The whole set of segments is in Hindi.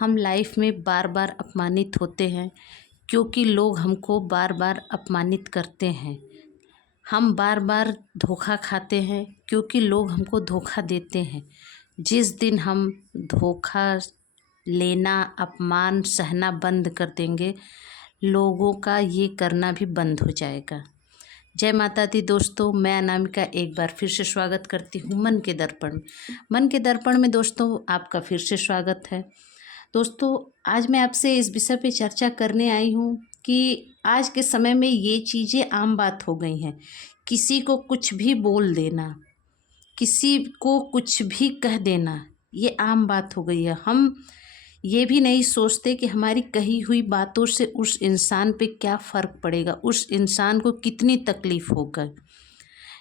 हम लाइफ में बार बार अपमानित होते हैं क्योंकि लोग हमको बार बार अपमानित करते हैं। हम बार बार धोखा खाते हैं क्योंकि लोग हमको धोखा देते हैं। जिस दिन हम धोखा लेना, अपमान सहना बंद कर देंगे, लोगों का ये करना भी बंद हो जाएगा। जय माता दी दोस्तों, मैं अनामिका एक बार फिर से स्वागत करती हूँ मन के दर्पण में। मन के दर्पण में दोस्तों आपका फिर से स्वागत है। दोस्तों, आज मैं आपसे इस विषय पे चर्चा करने आई हूँ कि आज के समय में ये चीज़ें आम बात हो गई हैं। किसी को कुछ भी बोल देना, किसी को कुछ भी कह देना, ये आम बात हो गई है। हम ये भी नहीं सोचते कि हमारी कही हुई बातों से उस इंसान पे क्या फ़र्क पड़ेगा, उस इंसान को कितनी तकलीफ़ होगा।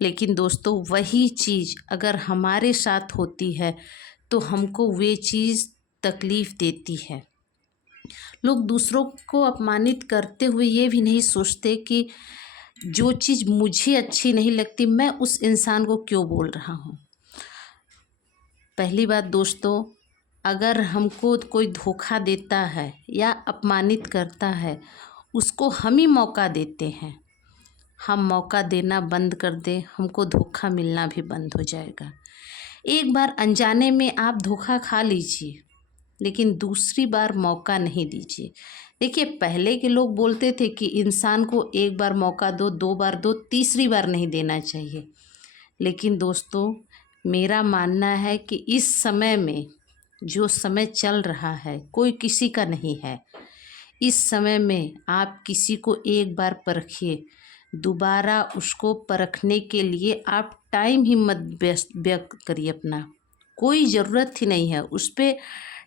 लेकिन दोस्तों, वही चीज़ अगर हमारे साथ होती है तो हमको वे चीज़ तकलीफ़ देती है। लोग दूसरों को अपमानित करते हुए ये भी नहीं सोचते कि जो चीज़ मुझे अच्छी नहीं लगती, मैं उस इंसान को क्यों बोल रहा हूँ। पहली बात दोस्तों, अगर हमको कोई धोखा देता है या अपमानित करता है, उसको हम ही मौका देते हैं। हम मौका देना बंद कर दें, हमको धोखा मिलना भी बंद हो जाएगा। एक बार अनजाने में आप धोखा खा लीजिए, लेकिन दूसरी बार मौका नहीं दीजिए। देखिए, पहले के लोग बोलते थे कि इंसान को एक बार मौका दो, दो बार दो, तीसरी बार नहीं देना चाहिए। लेकिन दोस्तों, मेरा मानना है कि इस समय में जो समय चल रहा है, कोई किसी का नहीं है। इस समय में आप किसी को एक बार परखिए, दोबारा उसको परखने के लिए आप टाइम ही मत व्यक्त करिए अपना। कोई ज़रूरत ही नहीं है, उस पर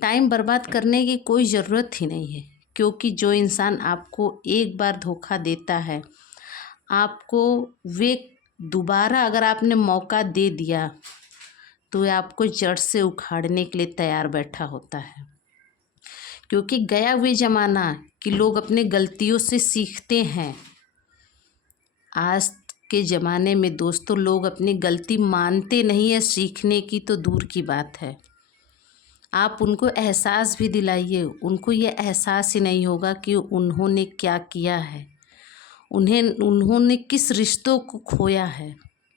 टाइम बर्बाद करने की कोई ज़रूरत ही नहीं है। क्योंकि जो इंसान आपको एक बार धोखा देता है, आपको वे दोबारा अगर आपने मौका दे दिया तो वे आपको जड़ से उखाड़ने के लिए तैयार बैठा होता है। क्योंकि गया हुए ज़माना कि लोग अपने गलतियों से सीखते हैं। आज के ज़माने में दोस्तों लोग अपनी गलती मानते नहीं है, सीखने की तो दूर की बात है। आप उनको एहसास भी दिलाइए, उनको ये एहसास ही नहीं होगा कि उन्होंने क्या किया है, उन्होंने किस रिश्तों को खोया है।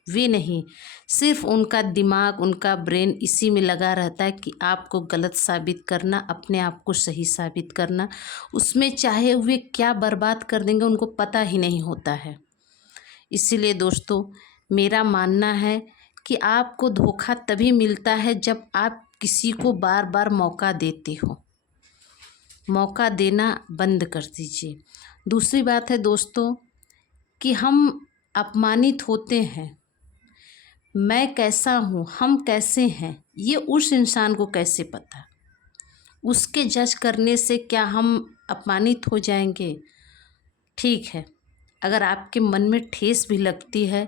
वे नहीं, सिर्फ उनका दिमाग, उनका ब्रेन इसी में लगा रहता है कि आपको गलत साबित करना, अपने आप को सही साबित करना। उसमें चाहे वे क्या बर्बाद कर देंगे उनको पता ही नहीं होता है। इसीलिए दोस्तों, मेरा मानना है कि आपको धोखा तभी मिलता है जब आप किसी को बार बार मौका देते हो। मौका देना बंद कर दीजिए। दूसरी बात है दोस्तों कि हम अपमानित होते हैं। मैं कैसा हूँ, हम कैसे हैं, ये उस इंसान को कैसे पता। उसके जज करने से क्या हम अपमानित हो जाएंगे? ठीक है, अगर आपके मन में ठेस भी लगती है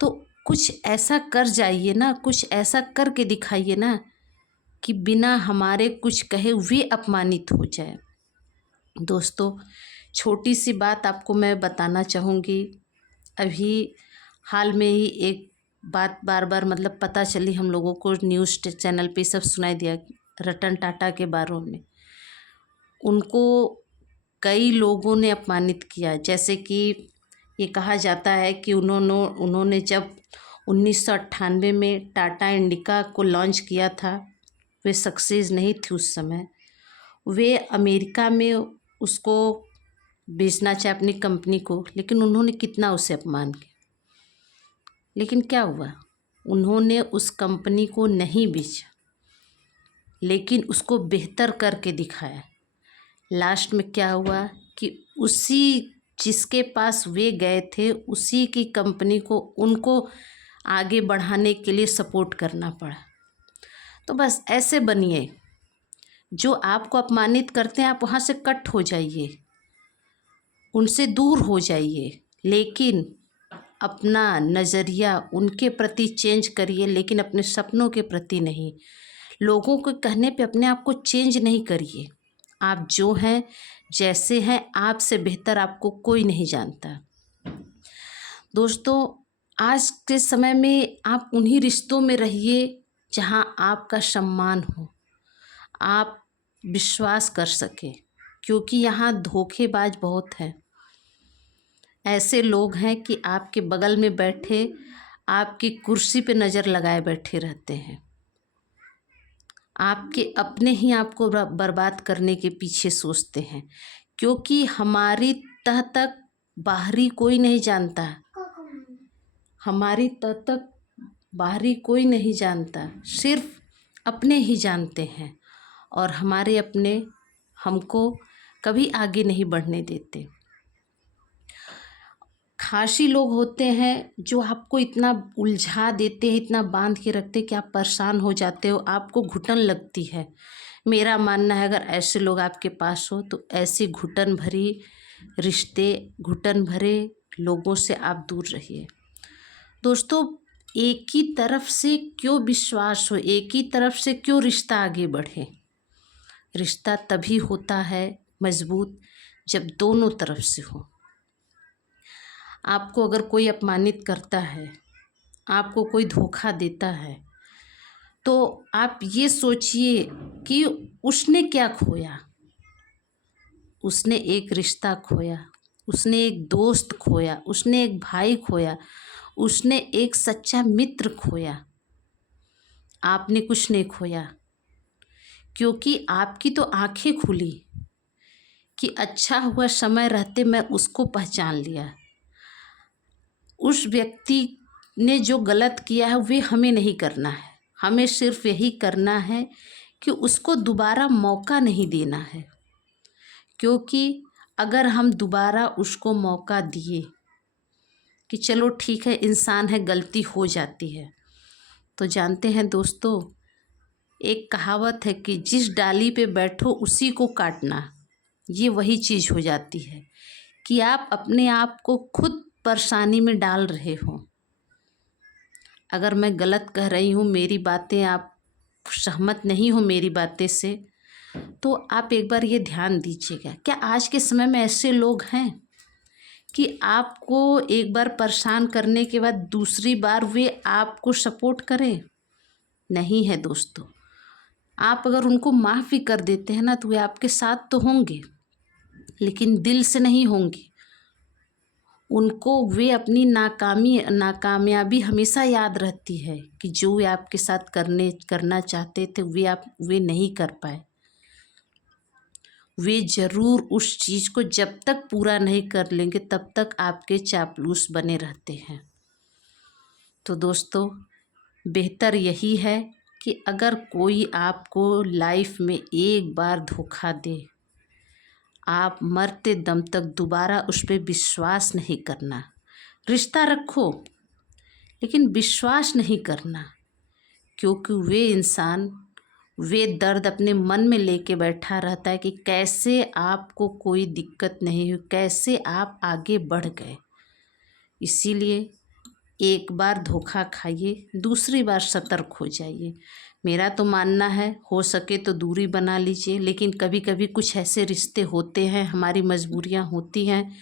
तो कुछ ऐसा कर जाइए ना, कुछ ऐसा करके दिखाइए ना कि बिना हमारे कुछ कहे वे अपमानित हो जाए। दोस्तों, छोटी सी बात आपको मैं बताना चाहूँगी। अभी हाल में ही एक बात बार बार पता चली हम लोगों को, न्यूज़ चैनल पे सब सुनाई दिया रतन टाटा के बारे में। उनको कई लोगों ने अपमानित किया। जैसे कि ये कहा जाता है कि उन्होंने जब 1998 में टाटा इंडिका को लॉन्च किया था, वे सक्सेस नहीं थी उस समय। वे अमेरिका में उसको बेचना चाहे अपनी कंपनी को, लेकिन उन्होंने कितना उसे अपमान किया। लेकिन क्या हुआ, उन्होंने उस कंपनी को नहीं बेचा, लेकिन उसको बेहतर करके दिखाया। लास्ट में क्या हुआ कि उसी जिसके पास वे गए थे, उसी की कंपनी को उनको आगे बढ़ाने के लिए सपोर्ट करना पड़ा। तो बस ऐसे बनिए, जो आपको अपमानित करते हैं आप वहाँ से कट हो जाइए, उनसे दूर हो जाइए, लेकिन अपना नज़रिया उनके प्रति चेंज करिए, लेकिन अपने सपनों के प्रति नहीं। लोगों के कहने पे अपने आप को चेंज नहीं करिए। आप जो हैं, जैसे हैं, आपसे बेहतर आपको कोई नहीं जानता। दोस्तों, आज के समय में आप उन्हीं रिश्तों में रहिए जहां आपका सम्मान हो, आप विश्वास कर सके, क्योंकि यहाँ धोखेबाज बहुत हैं। ऐसे लोग हैं कि आपके बगल में बैठे आपकी कुर्सी पे नज़र लगाए बैठे रहते हैं। आपके अपने ही आपको बर्बाद करने के पीछे सोचते हैं, क्योंकि हमारी तह तक बाहरी कोई नहीं जानता। हमारी तह तक बाहरी कोई नहीं जानता, सिर्फ अपने ही जानते हैं। और हमारे अपने हमको कभी आगे नहीं बढ़ने देते। खासी लोग होते हैं जो आपको इतना उलझा देते हैं, इतना बांध के रखते हैं कि आप परेशान हो जाते हो, आपको घुटन लगती है। मेरा मानना है, अगर ऐसे लोग आपके पास हो तो ऐसे घुटन भरी रिश्ते, घुटन भरे लोगों से आप दूर रहिए। दोस्तों, एक ही तरफ से क्यों विश्वास हो, एक ही तरफ से क्यों रिश्ता आगे बढ़े। रिश्ता तभी होता है मजबूत जब दोनों तरफ से हो। आपको अगर कोई अपमानित करता है, आपको कोई धोखा देता है, तो आप ये सोचिए कि उसने क्या खोया। उसने एक रिश्ता खोया, उसने एक दोस्त खोया, उसने एक भाई खोया, उसने एक सच्चा मित्र खोया। आपने कुछ नहीं खोया, क्योंकि आपकी तो आंखें खुली कि अच्छा हुआ समय रहते मैं उसको पहचान लिया। उस व्यक्ति ने जो गलत किया है वे हमें नहीं करना है। हमें सिर्फ यही करना है कि उसको दोबारा मौका नहीं देना है, क्योंकि अगर हम दोबारा उसको मौका दिए कि चलो ठीक है, इंसान है, गलती हो जाती है, तो जानते हैं दोस्तों, एक कहावत है कि जिस डाली पे बैठो उसी को काटना। ये वही चीज़ हो जाती है कि आप अपने आप को खुद परेशानी में डाल रहे हो। अगर मैं गलत कह रही हूँ, मेरी बातें आप सहमत नहीं हो मेरी बातें से, तो आप एक बार ये ध्यान दीजिएगा, क्या आज के समय में ऐसे लोग हैं कि आपको एक बार परेशान करने के बाद दूसरी बार वे आपको सपोर्ट करें? नहीं है दोस्तों। आप अगर उनको माफ़ भी कर देते हैं ना, तो वे आपके साथ तो होंगे, लेकिन दिल से नहीं होंगे। उनको वे अपनी नाकामयाबी हमेशा याद रहती है कि जो वे आपके साथ करना चाहते थे वे नहीं कर पाए। वे ज़रूर उस चीज़ को जब तक पूरा नहीं कर लेंगे तब तक आपके चापलूस बने रहते हैं। तो दोस्तों, बेहतर यही है कि अगर कोई आपको लाइफ में एक बार धोखा दे, आप मरते दम तक दोबारा उस पर विश्वास नहीं करना। रिश्ता रखो, लेकिन विश्वास नहीं करना, क्योंकि वे इंसान वे दर्द अपने मन में लेके बैठा रहता है कि कैसे आपको कोई दिक्कत नहीं हुई, कैसे आप आगे बढ़ गए। इसीलिए एक बार धोखा खाइए, दूसरी बार सतर्क हो जाइए। मेरा तो मानना है, हो सके तो दूरी बना लीजिए, लेकिन कभी कभी कुछ ऐसे रिश्ते होते हैं, हमारी मजबूरियां होती हैं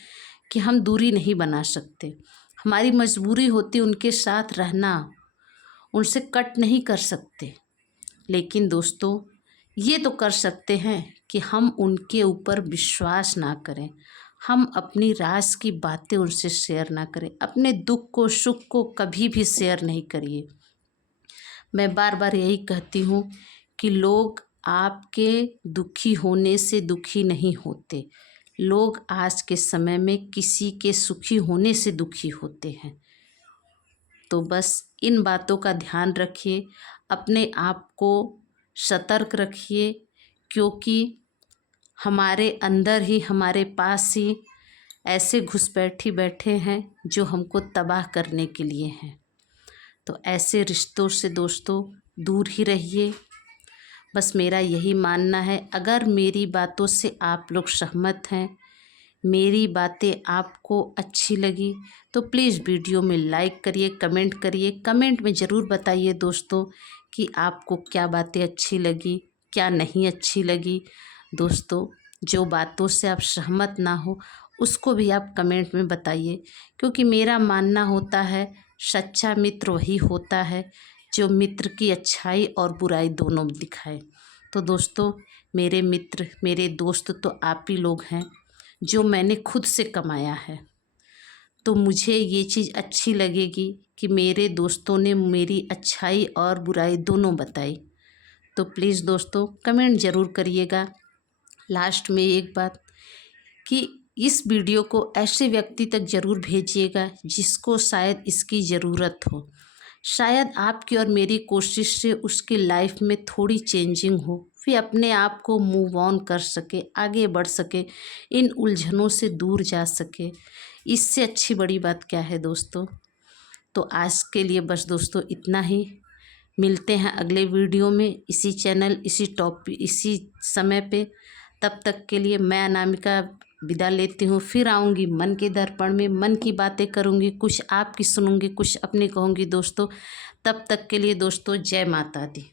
कि हम दूरी नहीं बना सकते। हमारी मजबूरी होती है उनके साथ रहना, उनसे कट नहीं कर सकते। लेकिन दोस्तों, ये तो कर सकते हैं कि हम उनके ऊपर विश्वास ना करें, हम अपनी राज की बातें उनसे शेयर ना करें, अपने दुख को सुख को कभी भी शेयर नहीं करिए। मैं बार बार यही कहती हूँ कि लोग आपके दुखी होने से दुखी नहीं होते, लोग आज के समय में किसी के सुखी होने से दुखी होते हैं। तो बस इन बातों का ध्यान रखिए, अपने आप को सतर्क रखिए, क्योंकि हमारे अंदर ही, हमारे पास ही ऐसे घुसपैठी बैठे हैं जो हमको तबाह करने के लिए हैं। तो ऐसे रिश्तों से दोस्तों दूर ही रहिए। बस मेरा यही मानना है। अगर मेरी बातों से आप लोग सहमत हैं, मेरी बातें आपको अच्छी लगी, तो प्लीज़ वीडियो में लाइक करिए, कमेंट करिए। कमेंट में ज़रूर बताइए दोस्तों कि आपको क्या बातें अच्छी लगी, क्या नहीं अच्छी लगी। दोस्तों, जो बातों से आप सहमत ना हो उसको भी आप कमेंट में बताइए, क्योंकि मेरा मानना होता है सच्चा मित्र वही होता है जो मित्र की अच्छाई और बुराई दोनों दिखाए। तो दोस्तों, मेरे मित्र, मेरे दोस्त तो आप ही लोग हैं जो मैंने खुद से कमाया है। तो मुझे ये चीज़ अच्छी लगेगी कि मेरे दोस्तों ने मेरी अच्छाई और बुराई दोनों बताई। तो प्लीज़ दोस्तों कमेंट ज़रूर करिएगा। लास्ट में एक बात कि इस वीडियो को ऐसे व्यक्ति तक ज़रूर भेजिएगा जिसको शायद इसकी ज़रूरत हो। शायद आपकी और मेरी कोशिश से उसकी लाइफ में थोड़ी चेंजिंग हो, फिर अपने आप को मूव ऑन कर सके, आगे बढ़ सके, इन उलझनों से दूर जा सके। इससे अच्छी बड़ी बात क्या है दोस्तों। तो आज के लिए बस दोस्तों इतना ही। मिलते हैं अगले वीडियो में इसी चैनल, इसी टॉपिक, इसी समय पे। तब तक के लिए मैं अनामिका विदा लेती हूँ। फिर आऊँगी मन के दर्पण में, मन की बातें करूँगी, कुछ आपकी सुनूँगी, कुछ अपनी कहूँगी दोस्तों। तब तक के लिए दोस्तों जय माता दी।